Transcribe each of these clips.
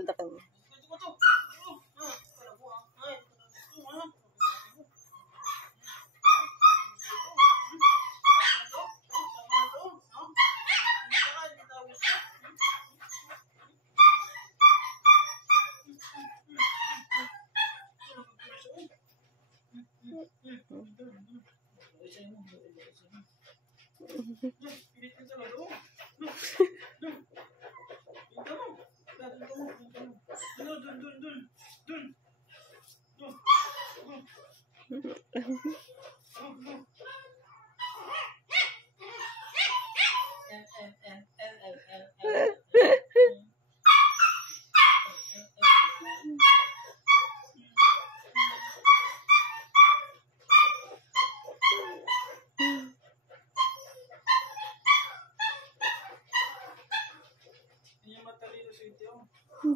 Kanta ka mo.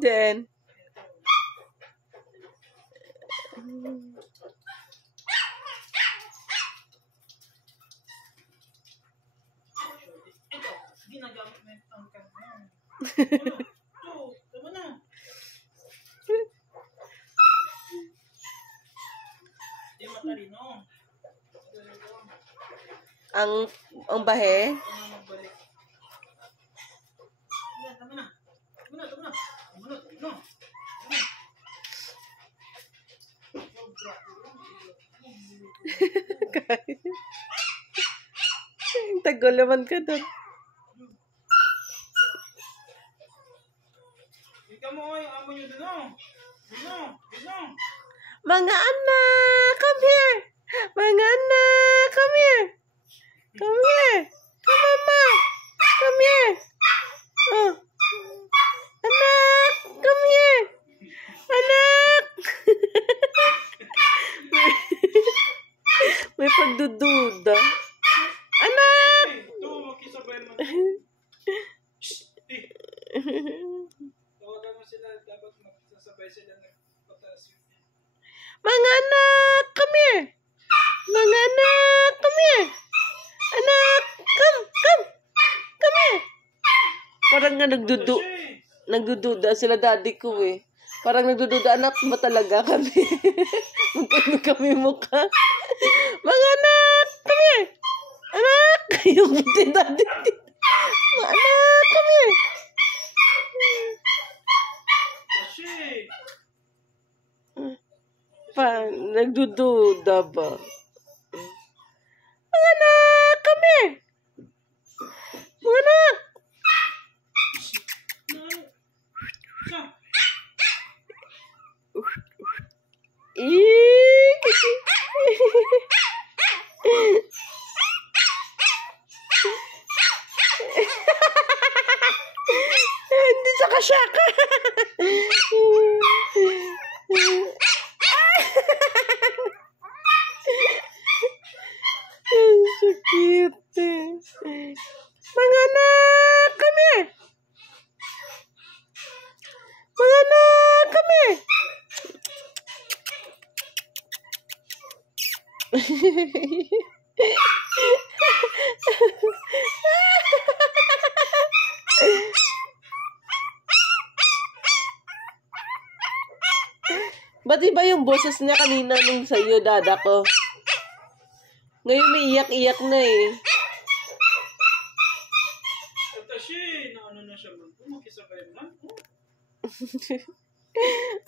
Then ginagamit mo yung tangkang mo. Tama na. Hindi matalino. ang bahe. Tama na. Tama na. Tagal naman ka doon. Ikaw mo yung amo nyo doon. Doon. Mga anak, come here. Mga anak, come here. Come here. Come, mama. Come here. Oh. Anak, come here. Anak. May pagdududa. Anak. Ito, makisabay naman. Tawagan mo sila, dapat magsasabay sila ng pataas yun. Mga anak, come here. Mga anak, come here. Anak, come. Come here. Parang nga nagdududa sila daddy ko eh. Parang nagdududa, anak ba talaga kami? Magkano kami mukha? Mga anak, come here. Anak, yung buti daddy. Mga anak, come here. Nagdududa ba? Mga anak, come here. Mga anak. Hindi sa kasyaka. So cute. Mga anak, come here. Mga anak, come here. Ba't iba yung boses niya kanina nung sa'yo, dada ko? Ngayon may iyak-iyak na eh. Tashi, na ano na siya man. Makisabay man.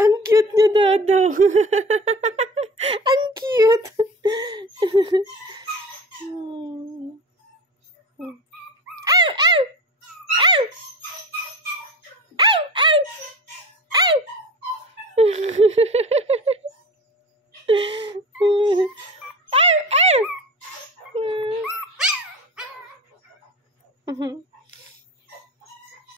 Ang cute niya, dada. Ang cute.